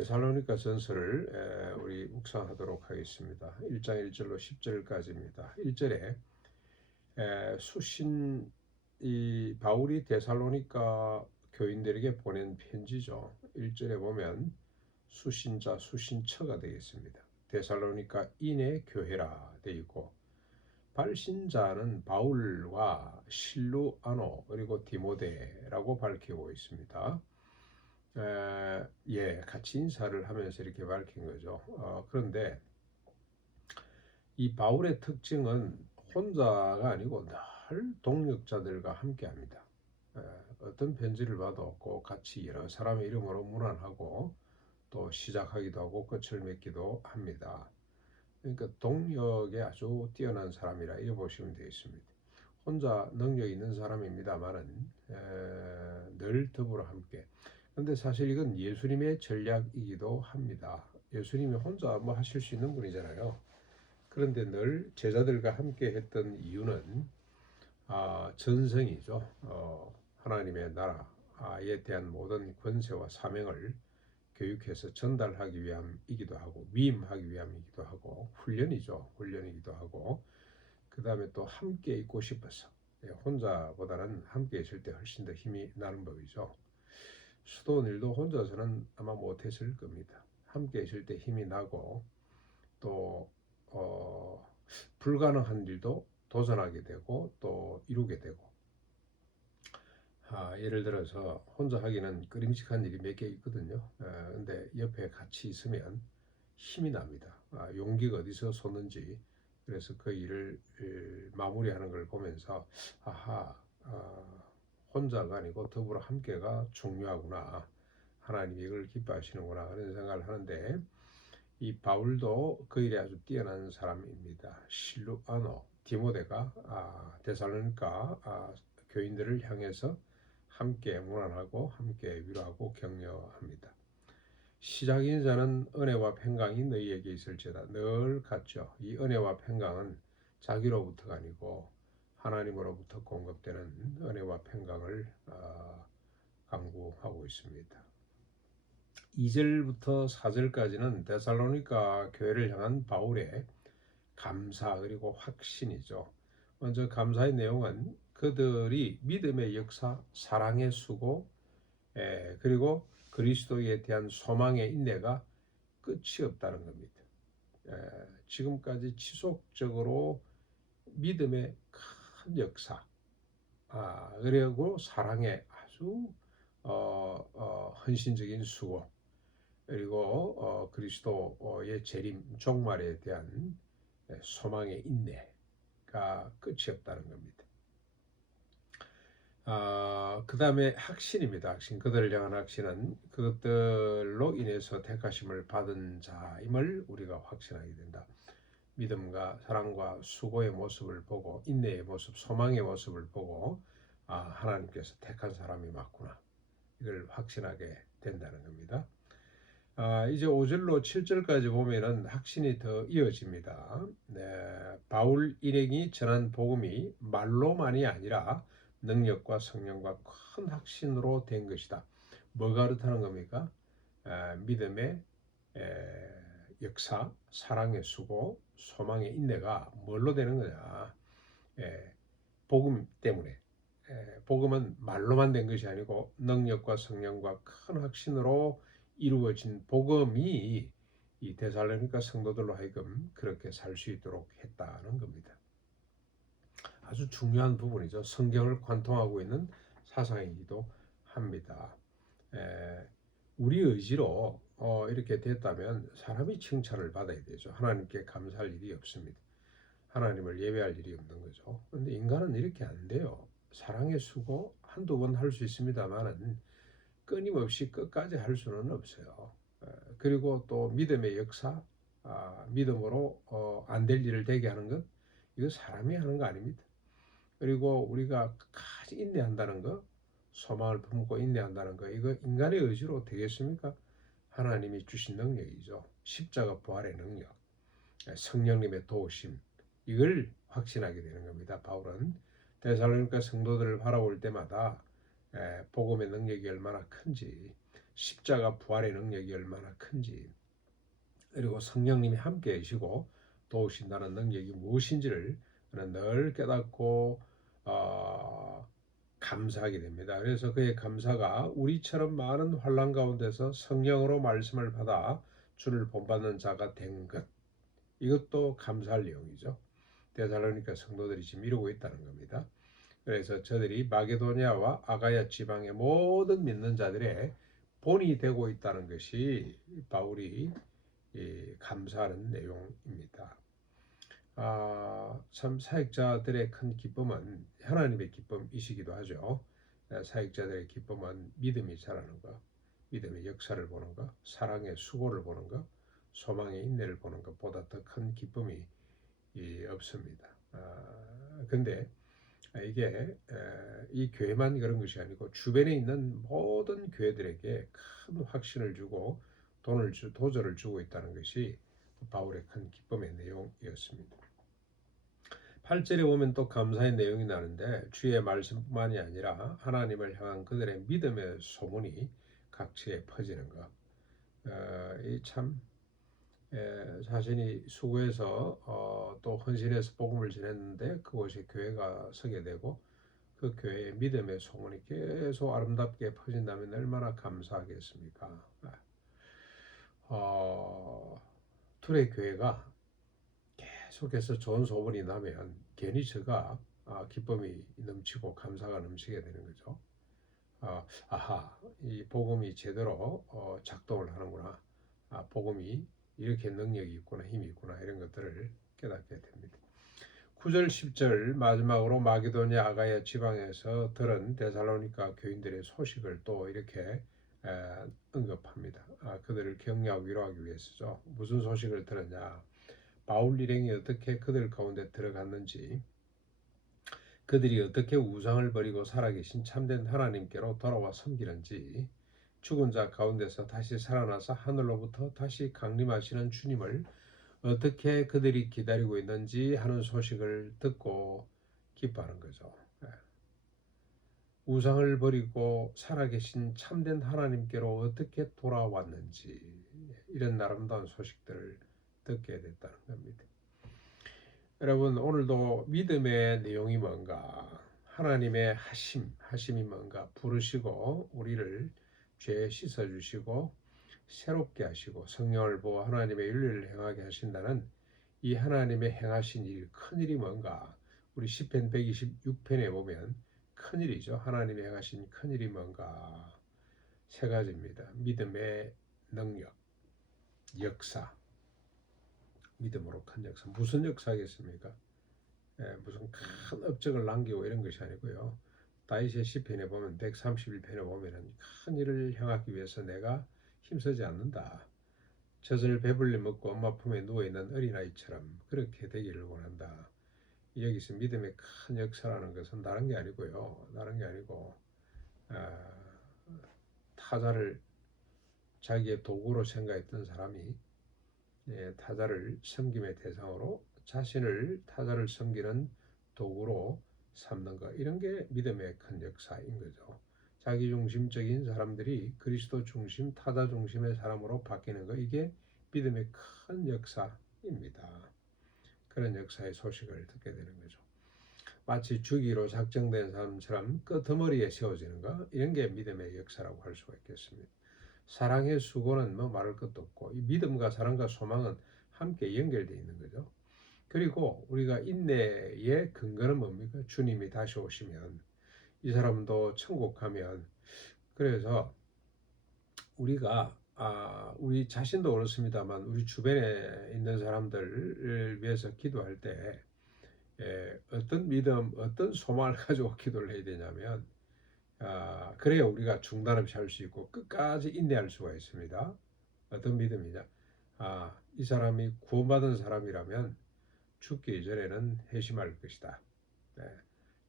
데살로니가 전서를 우리 묵상하도록 하겠습니다. 1장 1절로 10절까지입니다. 1절에 수신 이 바울이 데살로니가 교인들에게 보낸 편지죠. 1절에 보면 수신자 수신처가 되겠습니다. 데살로니가 인의 교회라 되어 있고, 발신자는 바울과 실루아노 그리고 디모데라고 밝히고 있습니다. 같이 인사를 하면서 이렇게 밝힌 거죠. 그런데 이 바울의 특징은 혼자가 아니고 늘 동역자들과 함께합니다. 어떤 편지를 봐도 꼭 같이 여러 사람의 이름으로 문안하고 또 시작하기도 하고 끝을 맺기도 합니다. 그러니까 동역에 아주 뛰어난 사람이라 이렇게 보시면 되겠습니다. 혼자 능력 있는 사람입니다만은 늘 더불어 함께. 그런데 사실 이건 예수님의 전략이기도 합니다. 예수님이 혼자 뭐 하실 수 있는 분이잖아요. 그런데 늘 제자들과 함께 했던 이유는 전성이죠. 하나님의 나라에 대한 모든 권세와 사명을 교육해서 전달하기 위함이기도 하고, 위임하기 위함이기도 하고, 훈련이기도 하고, 그 다음에 또 함께 있고 싶어서, 혼자보다는 함께 있을 때 훨씬 더 힘이 나는 법이죠. 수도원 일도 혼자서는 아마 못했을 겁니다. 함께 있을 때 힘이 나고, 또 불가능한 일도 도전하게 되고 또 이루게 되고, 예를 들어서 혼자 하기는 끄림직한 일이 몇 개 있거든요. 근데 옆에 같이 있으면 힘이 납니다. 용기가 어디서 솟는지. 그래서 그 일을 마무리하는 걸 보면서 혼자가 아니고 더불어 함께가 중요하구나, 하나님이 이걸 기뻐하시는구나 그런 생각을 하는데, 이 바울도 그 일에 아주 뛰어난 사람입니다. 실루아노, 디모데가 데살로니가 교인들을 향해서 함께 문안하고 함께 위로하고 격려합니다. 시작 인사는 은혜와 평강이 너희에게 있을지어다. 늘 같죠. 이 은혜와 평강은 자기로부터가 아니고 하나님으로부터 공급되는 은혜와 평강을 강구하고 있습니다. 2절부터 4절까지는 데살로니가 교회를 향한 바울의 감사 그리고 확신이죠. 먼저 감사의 내용은 그들이 믿음의 역사, 사랑의 수고, 그리고 그리스도에 대한 소망의 인내가 끝이 없다는 겁니다. 지금까지 지속적으로 믿음의 큰 역사, 그리고 사랑의 아주 헌신적인 수고, 그리고 그리스도의 재림 종말에 대한 소망의 인내가 끝이 없다는 겁니다. 그 다음에 확신입니다. 확신. 그들을 향한 확신은 그것들로 인해서 택하심을 받은 자임을 우리가 확신하게 된다. 믿음과 사랑과 수고의 모습을 보고, 인내의 모습, 소망의 모습을 보고 하나님께서 택한 사람이 맞구나, 이걸 확신하게 된다는 겁니다. 이제 5절로 7절까지 보면은 확신이 더 이어집니다. 바울 일행이 전한 복음이 말로만이 아니라 능력과 성령과 큰 확신으로 된 것이다. 뭐가 그렇다는 겁니까? 믿음의 역사, 사랑의 수고, 소망의 인내가 뭘로 되는 거냐? 복음 때문에. 복음은 말로만 된 것이 아니고 능력과 성령과 큰 확신으로 이루어진 복음이 이 데살로니가 성도들로 하여금 그렇게 살 수 있도록 했다는 겁니다. 아주 중요한 부분이죠. 성경을 관통하고 있는 사상이기도 합니다. 우리 의지로 이렇게 됐다면 사람이 칭찬을 받아야 되죠. 하나님께 감사할 일이 없습니다. 하나님을 예배할 일이 없는 거죠. 그런데 인간은 이렇게 안 돼요. 사랑의 수고 한두 번 할 수 있습니다만은 끊임없이 끝까지 할 수는 없어요. 그리고 또 믿음의 역사, 믿음으로 안 될 일을 되게 하는 것, 이거 사람이 하는 거 아닙니다. 그리고 우리가 끝까지 인내한다는 거, 소망을 품고 인내한다는 거, 이거 인간의 의지로 되겠습니까? 하나님이 주신 능력이죠. 십자가 부활의 능력, 성령님의 도우심, 이걸 확신하게 되는 겁니다. 바울은 데살로니가 성도들을 바라볼 때마다 복음의 능력이 얼마나 큰지, 십자가 부활의 능력이 얼마나 큰지, 그리고 성령님이 함께 계시고 도우신다는 능력이 무엇인지를 늘 깨닫고 감사하게 됩니다. 그래서 그의 감사가 우리처럼 많은 환난 가운데서 성령으로 말씀을 받아 주를 본받는 자가 된 것, 이것도 감사할 내용이죠. 데살로니가 성도들이 지금 이루고 있다는 겁니다. 그래서 저들이 마게도니아와 아가야 지방의 모든 믿는 자들의 본이 되고 있다는 것이 바울이 감사하는 내용입니다. 참 사역자들의 큰 기쁨은 하나님의 기쁨이시기도 하죠. 사역자들의 기쁨은 믿음이 자라는 것, 믿음의 역사를 보는 것, 사랑의 수고를 보는 것, 소망의 인내를 보는 것보다 더 큰 기쁨이 없습니다. 근데 이게 이 교회만 그런 것이 아니고 주변에 있는 모든 교회들에게 큰 확신을 주고 도전을 주고 있다는 것이 바울의 큰 기쁨의 내용이었습니다. 8절에 보면 또 감사의 내용이 나는데 주의 말씀뿐만이 아니라 하나님을 향한 그들의 믿음의 소문이 각지에 퍼지는 것. 이참 자신이 수고해서 또 헌신해서 복음을 전했는데 그곳에 교회가 서게 되고 그 교회의 믿음의 소문이 계속 아름답게 퍼진다면 얼마나 감사하겠습니까? 둘의 교회가 계속해서 좋은 소문이 나면 괜히 저가 기쁨이 넘치고 감사가 넘치게 되는 거죠. 아하, 이 복음이 제대로 작동을 하는구나. 복음이 이렇게 능력이 있구나, 힘이 있구나, 이런 것들을 깨닫게 됩니다. 9절, 10절 마지막으로 마게도냐 아가야 지방에서 들은 데살로니가 교인들의 소식을 또 이렇게 언급합니다. 그들을 격려하고 위로하기 위해서죠. 무슨 소식을 들었냐? 바울 일행이 어떻게 그들 가운데 들어갔는지, 그들이 어떻게 우상을 버리고 살아계신 참된 하나님께로 돌아와 섬기는지, 죽은 자 가운데서 다시 살아나서 하늘로부터 다시 강림하시는 주님을 어떻게 그들이 기다리고 있는지 하는 소식을 듣고 기뻐하는 거죠. 우상을 버리고 살아계신 참된 하나님께로 어떻게 돌아왔는지, 이런 아름다운 소식들을 듣게 됐다는 겁니다. 여러분, 오늘도 믿음의 내용이 뭔가, 하나님의 하심이 뭔가, 부르시고 우리를 죄에 씻어주시고 새롭게 하시고 성령을 부어 하나님의 윤리를 행하게 하신다는 이 하나님의 행하신 일, 큰일이 뭔가, 우리 시편 126편에 보면 큰일이죠. 하나님의 행하신 큰일이 뭔가, 세 가지입니다. 믿음의 능력, 역사, 믿음으로 큰 역사. 무슨 역사겠습니까? 무슨 큰 업적을 남기고 이런 것이 아니고요. 다윗의 시편에 보면 131편에 보면은 큰 일을 향하기 위해서 내가 힘쓰지 않는다. 젖을 배불리 먹고 엄마 품에 누워있는 어린아이처럼 그렇게 되기를 원한다. 여기서 믿음의 큰 역사라는 것은 다른 게 아니고요. 다른 게 아니고 타자를 자기의 도구로 생각했던 사람이 타자를 섬김의 대상으로 자신을 타자를 섬기는 도구로 삼는 것, 이런 게 믿음의 큰 역사인 거죠. 자기중심적인 사람들이 그리스도 중심, 타자 중심의 사람으로 바뀌는 것, 이게 믿음의 큰 역사입니다. 그런 역사의 소식을 듣게 되는 거죠. 마치 주기로 작정된 사람처럼 끄트머리에 세워지는 것, 이런 게 믿음의 역사라고 할 수가 있겠습니다. 사랑의 수고는 뭐 말할 것도 없고, 이 믿음과 사랑과 소망은 함께 연결되어 있는 거죠. 그리고 우리가 인내의 근거는 뭡니까? 주님이 다시 오시면, 이 사람도 천국 가면. 그래서 우리가 우리 자신도 그렇습니다만 우리 주변에 있는 사람들을 위해서 기도할 때 어떤 믿음, 어떤 소망을 가지고 기도를 해야 되냐면, 그래야 우리가 중단 없이 할 수 있고 끝까지 인내할 수가 있습니다. 어떤 믿음이냐? 이 사람이 구원받은 사람이라면 죽기 이전에는 회심할 것이다. 네,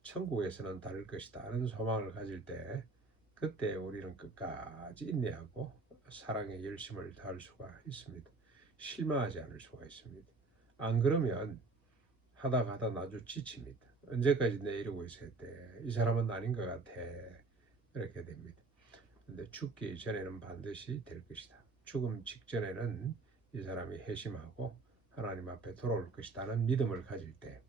천국에서는 다를 것이다. 하는 소망을 가질 때, 그때 우리는 끝까지 인내하고 사랑의 열심을 다할 수가 있습니다. 실망하지 않을 수가 있습니다. 안 그러면 하다가 나중 지칩니다. 언제까지 내 이러고 있어야 돼? 이 사람은 아닌 것 같아. 이렇게 됩니다. 근데 죽기 전에는 반드시 될 것이다. 죽음 직전에는 이 사람이 회심하고 하나님 앞에 돌아올 것이다는 믿음을 가질 때,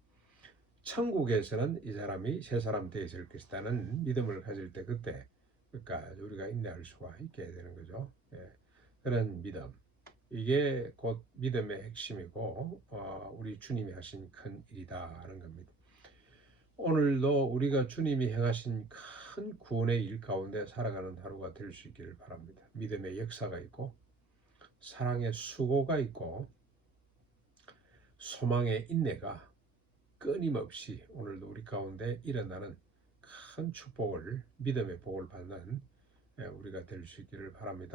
천국에서는 이 사람이 새 사람 되어 있을 것이다는 믿음을 가질 때, 그때 그러니까 우리가 인내할 수가 있게 되는 거죠. 그런 믿음, 이게 곧 믿음의 핵심이고 우리 주님이 하신 큰 일이다 하는 겁니다. 오늘도 우리가 주님이 행하신 큰 구원의 일 가운데 살아가는 하루가 될 수 있기를 바랍니다. 믿음의 역사가 있고 사랑의 수고가 있고 소망의 인내가 끊임없이 오늘도 우리 가운데 일어나는 큰 축복을, 믿음의 복을 받는 우리가 될 수 있기를 바랍니다.